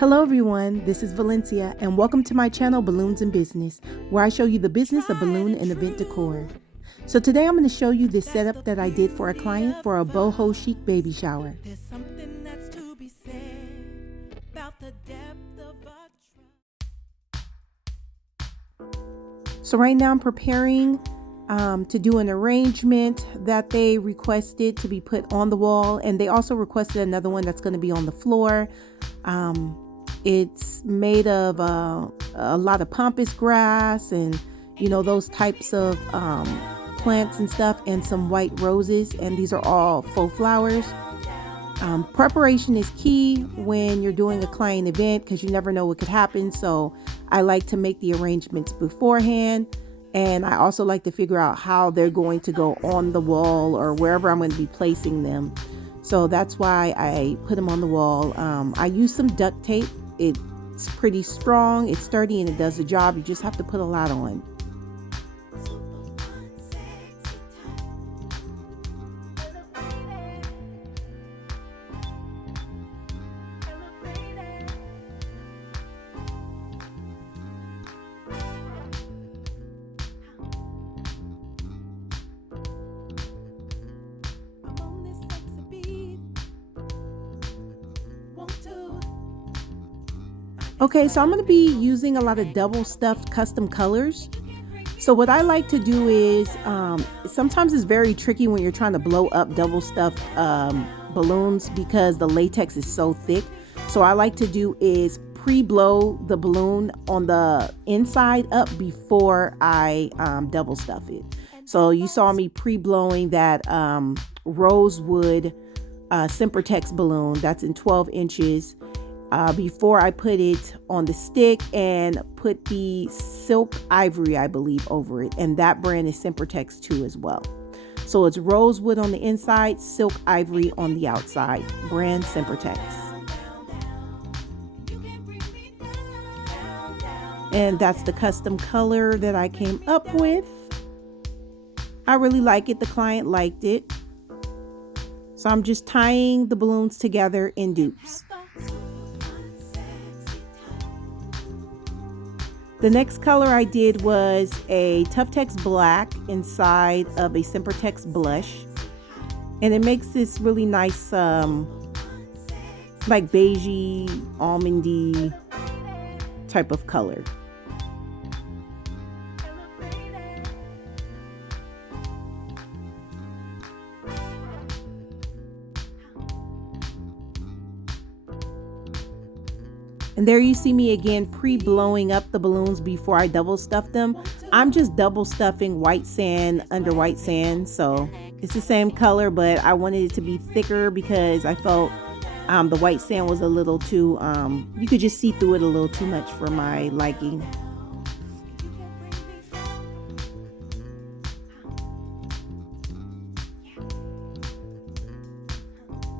Hello everyone, this is Valencia and welcome to my channel Balloons and Business, where I show you the business of balloon and event decor. So today I'm going to show you this setup that I did for a client for a boho chic baby shower. So right now I'm preparing to do an arrangement that they requested to be put on the wall, and they also requested another one that's going to be on the floor. It's made of a lot of pampas grass and those types of plants and stuff, and some white roses, and these are all faux flowers. Preparation is key when you're doing a client event because you never know what could happen, so I like to make the arrangements beforehand, and I also like to figure out how they're going to go on the wall or wherever I'm going to be placing them. So that's why I put them on the wall. I use some duct tape. It's pretty strong, it's sturdy, and it does the job. You just have to put a lot on. Okay, so I'm going to be using a lot of double stuffed custom colors. So what I like to do is, sometimes it's very tricky when you're trying to blow up double stuffed balloons because the latex is so thick. So I like to do is pre-blow the balloon on the inside up before I double stuff it. So you saw me pre-blowing that rosewood Sempertex balloon that's in 12 inches. Before I put it on the stick and put the silk ivory, I believe, over it. And that brand is Sempertex too as well. So it's rosewood on the inside, silk ivory on the outside, brand Sempertex. And that's the custom color that I came up with. I really like it. The client liked it. So I'm just tying the balloons together in dupes. The next color I did was a Tuftex black inside of a Sempertex blush, and it makes this really nice like beigey, almondy type of color. And there you see me again pre-blowing up the balloons before I double stuff them. I'm just double stuffing white sand under white sand, so it's the same color, but I wanted it to be thicker because I felt the white sand was a little too, you could just see through it a little too much for my liking.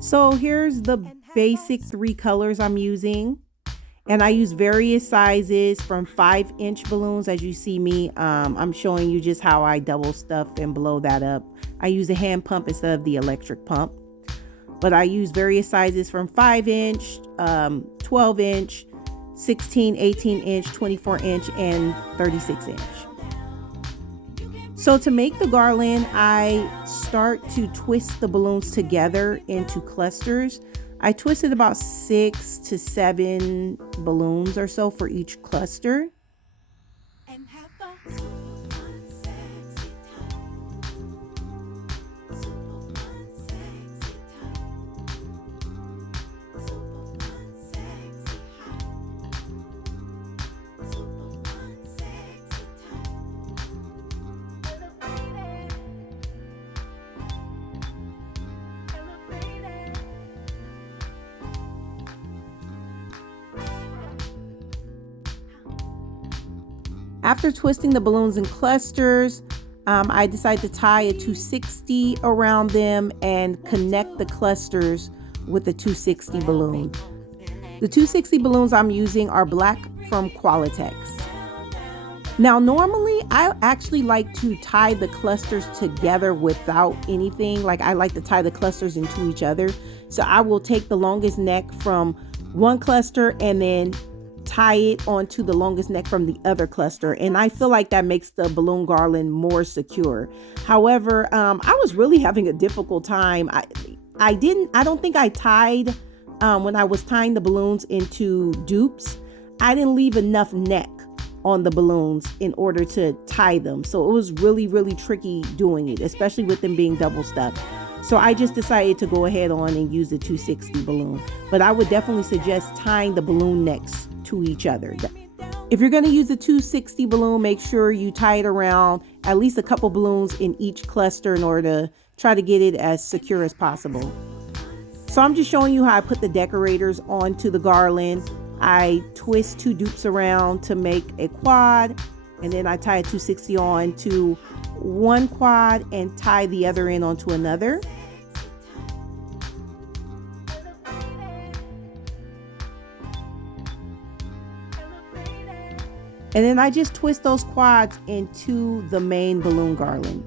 So here's the basic 3 colors I'm using. And I use various sizes from 5-inch balloons. As you see me, I'm showing you just how I double stuff and blow that up. I use a hand pump instead of the electric pump. But I use various sizes from 5-inch, 12-inch, 16, 18-inch, 24-inch, and 36-inch. So to make the garland, I start to twist the balloons together into clusters. I twisted about 6 to 7 balloons or so for each cluster. After twisting the balloons in clusters, I decided to tie a 260 around them and connect the clusters with the 260 balloon. The 260 balloons I'm using are black from Qualitex. Now, normally I actually like to tie the clusters together without anything. Like I like to tie the clusters into each other. So I will take the longest neck from one cluster and then tie it onto the longest neck from the other cluster, and I feel like that makes the balloon garland more secure. However, I was really having a difficult time. I don't think I tied, when I was tying the balloons into dupes, I didn't leave enough neck on the balloons in order to tie them. So it was really, really tricky doing it, especially with them being double stuffed. So I just decided to go ahead on and use the 260 balloon. But I would definitely suggest tying the balloon necks to each other. If you're going to use the 260 balloon, make sure you tie it around at least a couple balloons in each cluster in order to try to get it as secure as possible. So I'm just showing you how I put the decorators onto the garland. I twist 2 dupes around to make a quad, and then I tie a 260 on to one quad and tie the other end onto another. And then I just twist those quads into the main balloon garland.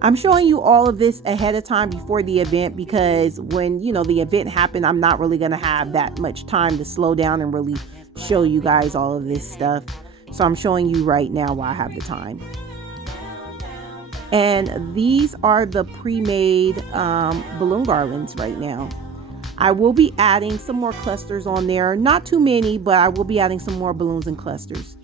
I'm showing you all of this ahead of time before the event, because when, the event happened, I'm not really going to have that much time to slow down and really show you guys all of this stuff. So I'm showing you right now while I have the time. And these are the pre-made balloon garlands right now. I will be adding some more clusters on there. Not too many, but I will be adding some more balloons and clusters.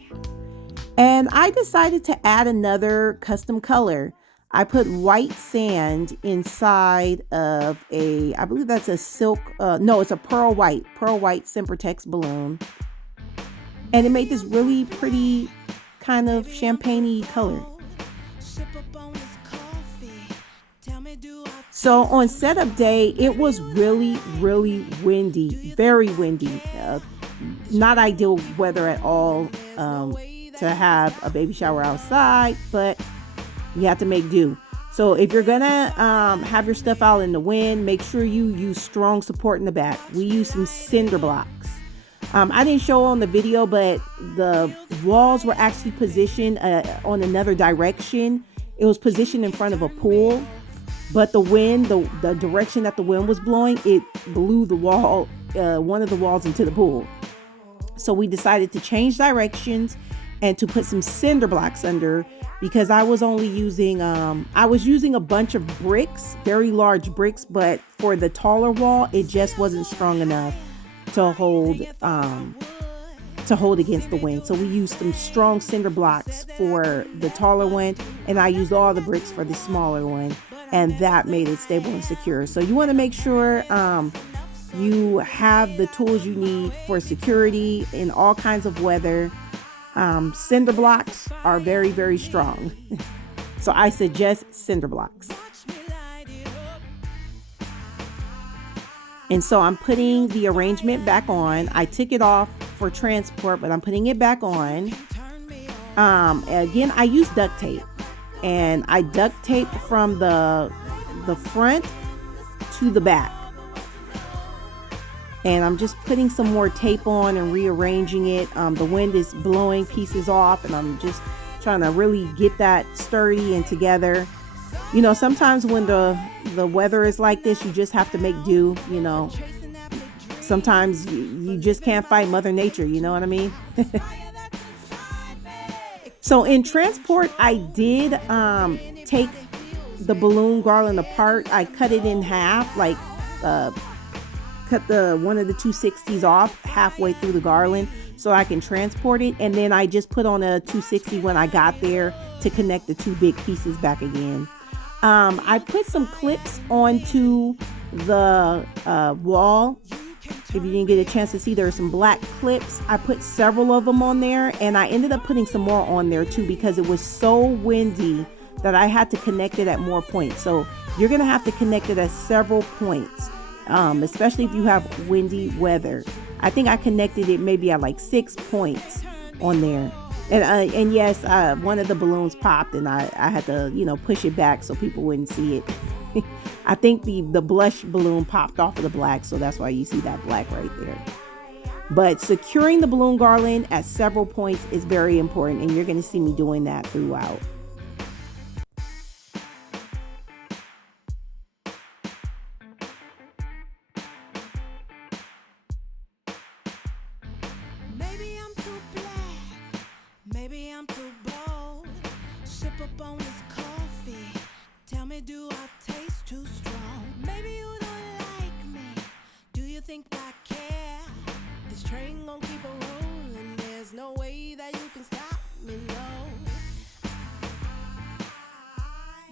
And I decided to add another custom color. I put white sand inside of I believe that's a silk, no, it's a pearl white Sempertex balloon. And it made this really pretty kind of champagne-y color. So on setup day, it was really, really windy, very windy. Not ideal weather at all to have a baby shower outside, but you have to make do. So if you're gonna have your stuff out in the wind, make sure you use strong support in the back. We use some cinder blocks. I didn't show on the video, but the walls were actually positioned on another direction. It was positioned in front of a pool, but the wind, the direction that the wind was blowing, it blew the wall, one of the walls into the pool. So we decided to change directions and to put some cinder blocks under, because I was only using, I was using a bunch of bricks, very large bricks, but for the taller wall, it just wasn't strong enough to hold against the wind. So we used some strong cinder blocks for the taller one, and I used all the bricks for the smaller one, and that made it stable and secure. So you want to make sure you have the tools you need for security in all kinds of weather. Cinder blocks are very, very strong. So I suggest cinder blocks. And so I'm putting the arrangement back on. I took it off for transport, but I'm putting it back on. Again, I use duct tape, and I duct tape from the front to the back. And I'm just putting some more tape on and rearranging it. The wind is blowing pieces off, and I'm just trying to really get that sturdy and together. Sometimes when the weather is like this, you just have to make do. Sometimes you just can't fight Mother Nature, you know what I mean? So in transport, I did take the balloon garland apart. I cut it in half, cut one of the 260s off halfway through the garland so I can transport it, and then I just put on a 260 when I got there to connect the 2 big pieces back again. I put some clips onto the wall. If you didn't get a chance to see, there are some black clips. I put several of them on there, and I ended up putting some more on there too, because it was so windy that I had to connect it at more points. So you're gonna have to connect it at several points. Especially if you have windy weather. I think I connected it maybe at like 6 points on there. And yes, one of the balloons popped, and I had to, push it back so people wouldn't see it. I think the blush balloon popped off of the black, so that's why you see that black right there. But securing the balloon garland at several points is very important, and you're going to see me doing that throughout. on this coffee. Tell me, do I taste too strong? Maybe you don't like me. Do you think I care? This train gon' keep on rolling. There's no way that you can stop me, no.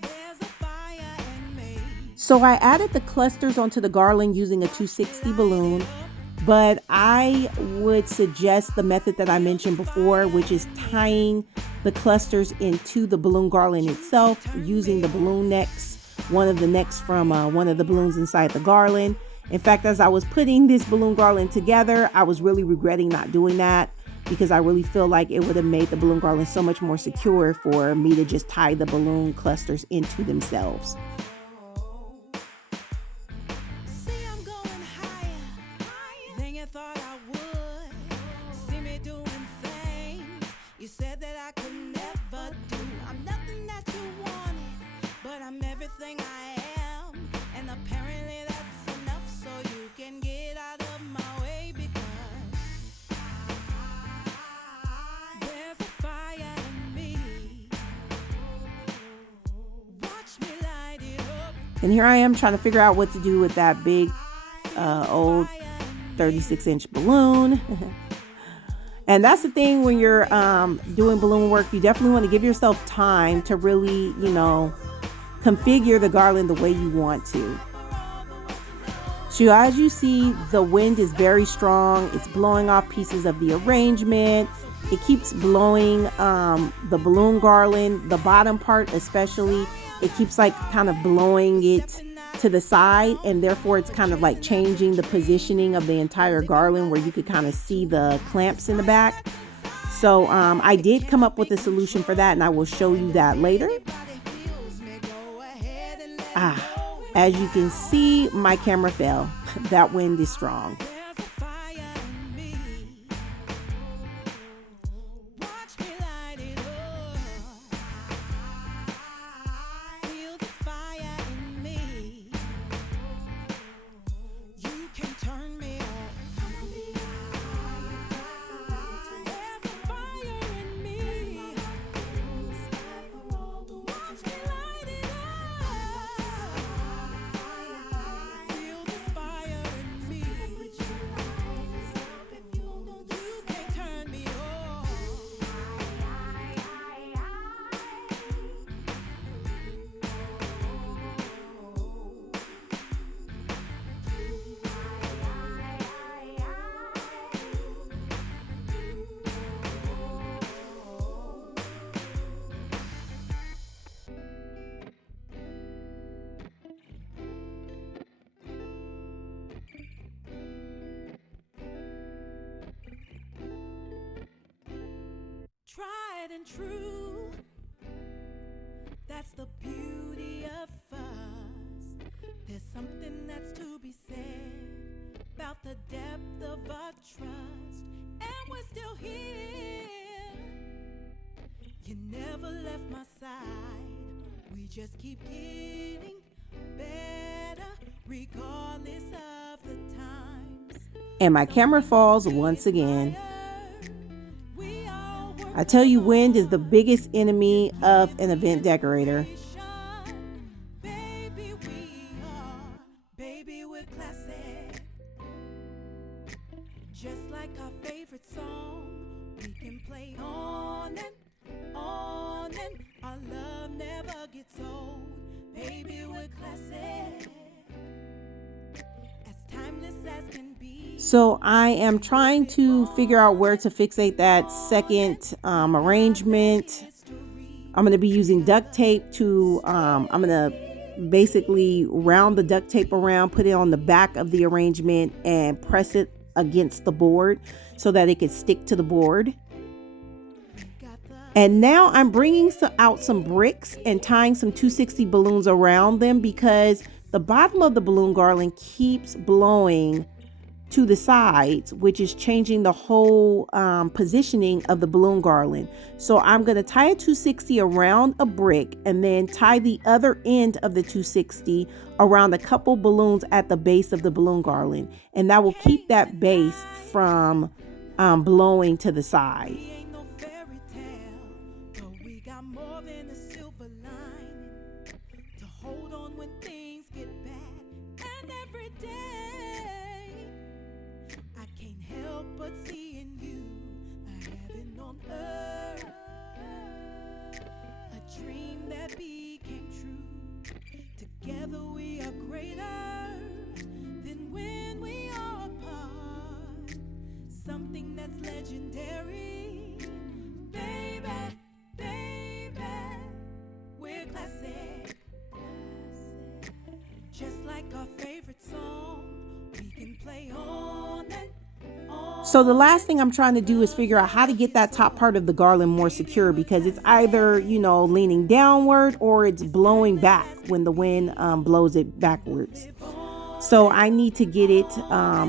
There's a fire in me. So I added the clusters onto the garland using a 260 balloon, but I would suggest the method that I mentioned before, which is tying the clusters into the balloon garland itself using the balloon necks, one of the necks from one of the balloons inside the garland. In fact, as I was putting this balloon garland together, I was really regretting not doing that because I really feel like it would have made the balloon garland so much more secure for me to just tie the balloon clusters into themselves. See, I'm going higher than you thought I would. See me doing things you said that I could never do. I'm nothing that you wanted, but I'm everything I am. And apparently that's enough so you can get out of my way because there's a fire in me. Watch me light it up. And here I am trying to figure out what to do with that big old 36-inch balloon. And that's the thing when you're doing balloon work, you definitely want to give yourself time to really, configure the garland the way you want to. So as you see, the wind is very strong. It's blowing off pieces of the arrangement. It keeps blowing the balloon garland, the bottom part especially. It keeps like kind of blowing it to the side, and therefore it's kind of like changing the positioning of the entire garland where you could kind of see the clamps in the back. So I did come up with a solution for that, and I will show you that later. As you can see, my camera fell. That wind is strong. Tried and true, that's the beauty of us. There's something that's to be said about the depth of our trust, and we're still here. You never left my side. We just keep getting better regardless of the times. And my camera falls once again. I tell you, wind is the biggest enemy of an event decorator. Just like our favorite song, we can play on and our love never gets old. Baby, we're classic, as timeless as can be. So I am trying to figure out where to fixate that second arrangement. I'm going to be using duct tape to, I'm going to basically round the duct tape around, put it on the back of the arrangement and press it against the board so that it could stick to the board. And now I'm bringing out some bricks and tying some 260 balloons around them because the bottom of the balloon garland keeps blowing to the sides, which is changing the whole positioning of the balloon garland. So I'm going to tie a 260 around a brick and then tie the other end of the 260 around a couple balloons at the base of the balloon garland, and that will keep that base from blowing to the side. We ain't no fairy tale, but we got more more than a silver lining to hold on when things get bad. And every day I can't help but see in you a heaven on earth, a dream that became true. Together we are greater than when we are apart. Something that's legendary, baby, baby. We're classic, just like our favorite song. We can play on and on. So the last thing I'm trying to do is figure out how to get that top part of the garland more secure, because it's either, leaning downward or it's blowing back when the wind blows it backwards. So I need to get it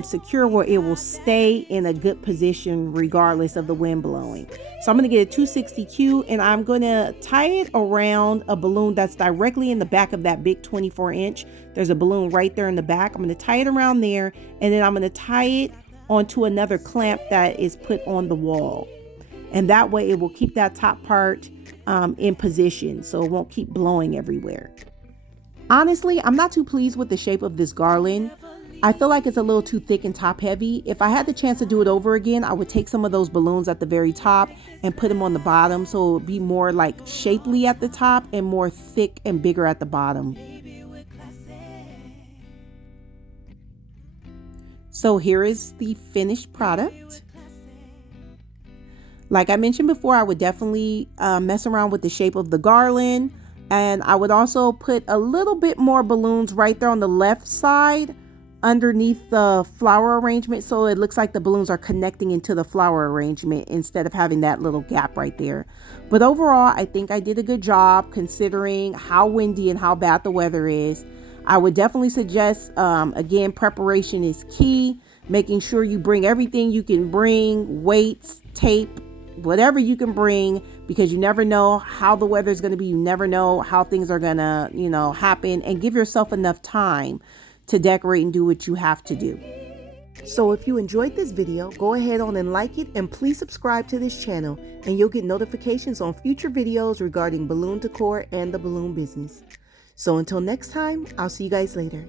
secure where it will stay in a good position regardless of the wind blowing. So I'm going to get a 260Q and I'm going to tie it around a balloon that's directly in the back of that big 24-inch. There's a balloon right there in the back. I'm going to tie it around there, and then I'm going to tie it onto another clamp that is put on the wall. And that way it will keep that top part in position, so it won't keep blowing everywhere. Honestly, I'm not too pleased with the shape of this garland. I feel like it's a little too thick and top heavy. If I had the chance to do it over again, I would take some of those balloons at the very top and put them on the bottom, so it would be more like shapely at the top and more thick and bigger at the bottom. So here is the finished product. Like I mentioned before, I would definitely mess around with the shape of the garland. And I would also put a little bit more balloons right there on the left side underneath the flower arrangement, so it looks like the balloons are connecting into the flower arrangement instead of having that little gap right there. But overall, I think I did a good job considering how windy and how bad the weather is. I would definitely suggest, again, preparation is key. Making sure you bring everything you can bring, weights, tape, whatever you can bring, because you never know how the weather is going to be. You never know how things are going to, happen, and give yourself enough time to decorate and do what you have to do. So if you enjoyed this video, go ahead on and like it, and please subscribe to this channel, and you'll get notifications on future videos regarding balloon decor and the balloon business. So until next time, I'll see you guys later.